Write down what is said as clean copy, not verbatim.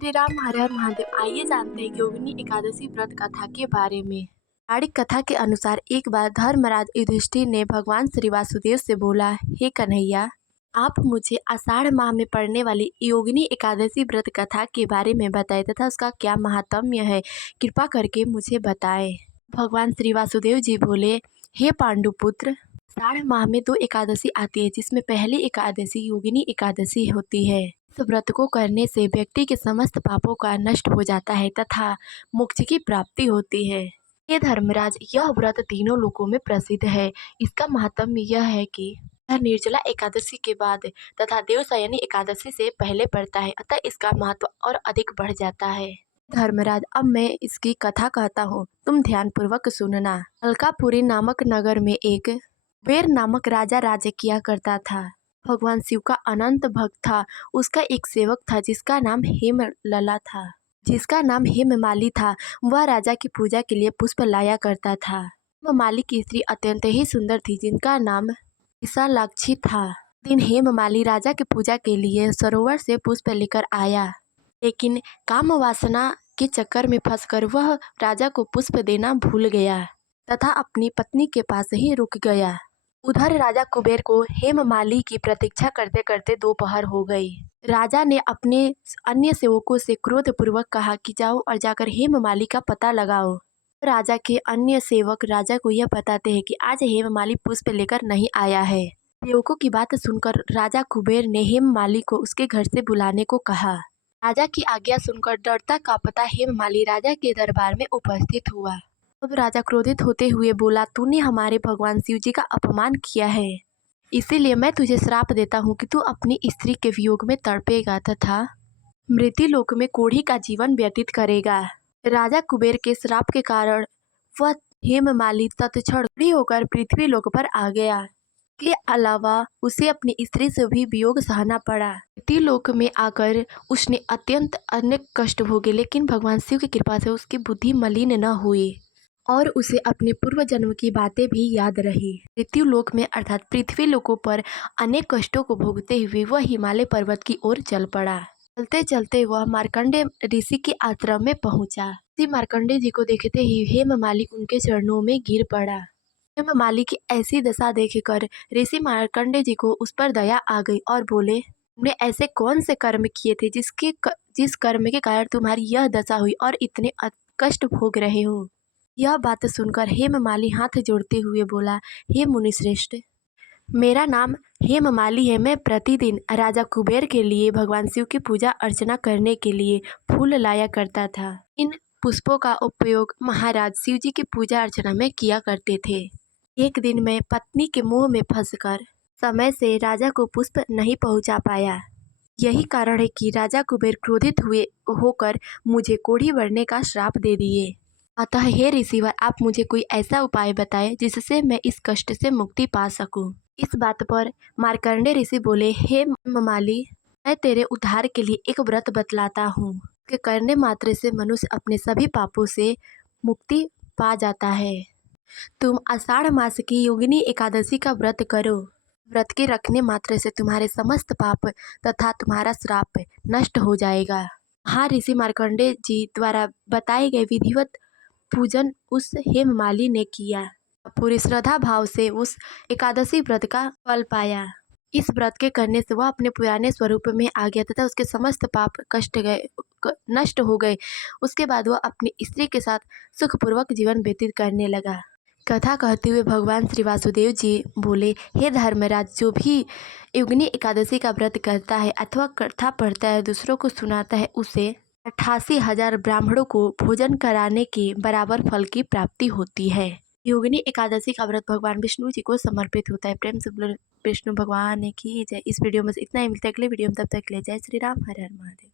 श्री राम, हर हर महादेव। आइए जानते हैं योगिनी एकादशी व्रत कथा के बारे में। पौराणिक कथा के अनुसार एक बार धर्मराज युधिष्ठिर ने भगवान श्री वासुदेव से बोला, हे कन्हैया, आप मुझे आषाढ़ माह में पड़ने वाली योगिनी एकादशी व्रत कथा के बारे में बताएं तथा उसका क्या महात्म्य है, कृपा करके मुझे बताएं। भगवान श्री वासुदेव जी बोले, हे पांडुपुत्र, आषाढ़ माह में 2 एकादशी आती है, जिसमें पहली एकादशी योगिनी एकादशी होती है। इस व्रत को करने से व्यक्ति के समस्त पापों का नष्ट हो जाता है तथा मोक्ष की प्राप्ति होती है। ये धर्मराज, यह व्रत तीनों लोकों में प्रसिद्ध है। इसका महात्म्य यह है कि यह निर्जला एकादशी के बाद तथा देवशयनी एकादशी से पहले पड़ता है, अतः इसका महत्व और अधिक बढ़ जाता है। धर्मराज, अब मैं इसकी कथा कहता हूँ, तुम ध्यान पूर्वक सुनना। अलकापुरी नामक नगर में एक कुबेर नामक राजा राज्य किया करता था। भगवान शिव का अनंत भक्त था। उसका एक सेवक था जिसका नाम हेममाली था। वह राजा की पूजा के लिए पुष्प लाया करता था। हेममाली की स्त्री अत्यंत ही सुंदर थी जिनका नाम विशालाक्षी था। दिन हेममाली राजा की पूजा के लिए सरोवर से पुष्प लेकर आया, लेकिन काम वासना के चक्कर में फंसकर वह राजा को पुष्प देना भूल गया तथा अपनी पत्नी के पास ही रुक गया। उधर राजा कुबेर को हेममाली की प्रतीक्षा करते करते दोपहर हो गई। राजा ने अपने अन्य सेवकों से क्रोधपूर्वक कहा कि जाओ और जाकर हेममाली का पता लगाओ। राजा के अन्य सेवक राजा को यह बताते हैं कि आज हेममाली पुष्प लेकर नहीं आया है। सेवकों की बात सुनकर राजा कुबेर ने हेममाली को उसके घर से बुलाने को कहा। राजा की आज्ञा सुनकर डरता कांपता हेममाली राजा के दरबार में उपस्थित हुआ। अब राजा क्रोधित होते हुए बोला, तूने हमारे भगवान शिव जी का अपमान किया है, इसीलिए मैं तुझे श्राप देता हूँ कि तू अपनी स्त्री के वियोग में तड़पेगा तथा मृत्युलोक में कोढ़ी का जीवन व्यतीत करेगा। राजा कुबेर के श्राप के कारण वह हेममाली तत्क्षण कोढ़ी होकर पृथ्वी लोक पर आ गया। के अलावा उसे अपनी स्त्री से भी वियोग सहना पड़ा। मृत्युलोक में आकर उसने अत्यंत अनेक कष्ट भोगे, लेकिन भगवान शिव की कृपा से उसकी बुद्धि मलिन न हुई और उसे अपने पूर्व जन्म की बातें भी याद रही। मृत्यु लोक में अर्थात पृथ्वी लोकों पर अनेक कष्टों को भोगते हुए वह हिमालय पर्वत की ओर चल पड़ा। चलते चलते वह मार्कंडे ऋषि के आश्रम में पहुंचा। ऋषि मार्कंडे जी को देखते ही हेममाली उनके चरणों में गिर पड़ा। हेममाली की ऐसी दशा देखकर ऋषि मार्कंडे जी को उस पर दया आ गई और बोले, तुमने ऐसे कौन से कर्म किए थे जिस कर्म के कारण तुम्हारी यह दशा हुई और इतने कष्ट भोग रहे हो। यह बात सुनकर हेममाली हाथ जोड़ते हुए बोला, हे मुनिश्रेष्ठ, मेरा नाम हेममाली है। मैं प्रतिदिन राजा कुबेर के लिए भगवान शिव की पूजा अर्चना करने के लिए फूल लाया करता था। इन पुष्पों का उपयोग महाराज शिव जी की पूजा अर्चना में किया करते थे। एक दिन मैं पत्नी के मोह में फंसकर समय से राजा को पुष्प नहीं पहुंचा पाया। यही कारण है कि राजा कुबेर क्रोधित होकर मुझे कोढ़ी बढ़ने का श्राप दे दिए। अतः हे ऋषिवर, आप मुझे कोई ऐसा उपाय बताएं जिससे मैं इस कष्ट से मुक्ति पा सकूं। इस बात पर मार्कंडे ऋषि बोले, हे हेममाली, मैं तेरे उद्धार के लिए एक व्रत बतलाता हूँ कि करने मात्र से मनुष्य अपने सभी पापों से मुक्ति पा जाता है। तुम आषाढ़ मास की योगिनी एकादशी का व्रत करो। व्रत के रखने मात्र से तुम्हारे समस्त पाप तथा तुम्हारा श्राप नष्ट हो जाएगा। हाँ, ऋषि मार्कंडे जी द्वारा बताए गए विधिवत पूजन उस हेममाली ने किया। पूरी श्रद्धा भाव से उस एकादशी व्रत का फल पाया। इस व्रत के करने से वह अपने पुराने स्वरूप में आ गया तथा उसके समस्त पाप नष्ट हो गए। उसके बाद वह अपनी स्त्री के साथ सुखपूर्वक जीवन व्यतीत करने लगा। कथा कहते हुए भगवान श्री वासुदेव जी बोले, हे धर्मराज, जो भी योगिनी एकादशी का व्रत करता है अथवा कथा पढ़ता है, दूसरों को सुनाता है, उसे 88,000 ब्राह्मणों को भोजन कराने के बराबर फल की प्राप्ति होती है। योगिनी एकादशी का व्रत भगवान विष्णु जी को समर्पित होता है। प्रेम से बोलो विष्णु भगवान की जय। इस वीडियो में इतना ही, मिलता है अगले वीडियो में, तब तक के लिए जय श्री राम, हर हर महादेव।